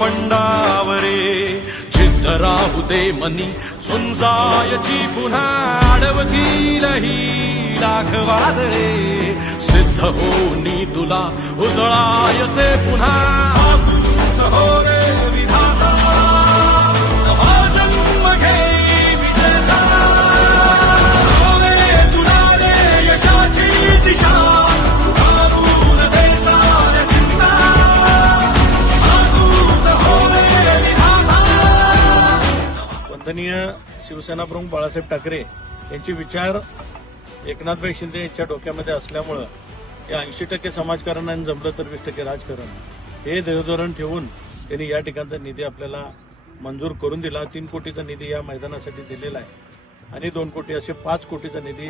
पंडावरे जिद्द राहू दे मनी झुंजायची पुन्हा अडवतील ही लाख वादळे सिद्ध होनी तुला उजळायचे पुन्हा साधूच हो रे विधाता नवा जन्म घेई विजेता हो रे तुला रे यशाची दिशा सुधारून दे साऱ्या चिंता साधूच हो रे विधाता. वंदनीय शिवसेना प्रमुख बाळासाहेब ठाकरे यांचे विचार एकनाथभाई शिंदे यांच्या डोक्यामध्ये असल्यामुळं या 80% समाजकारण आणि जमलं तर 20% राजकारण हे ध्येयधोरण ठेवून त्यांनी या ठिकाणचा निधी आपल्याला मंजूर करून दिला. 3 कोटीचा निधी या मैदानासाठी दिलेला आहे आणि 2 कोटी असे 5 कोटीचा निधी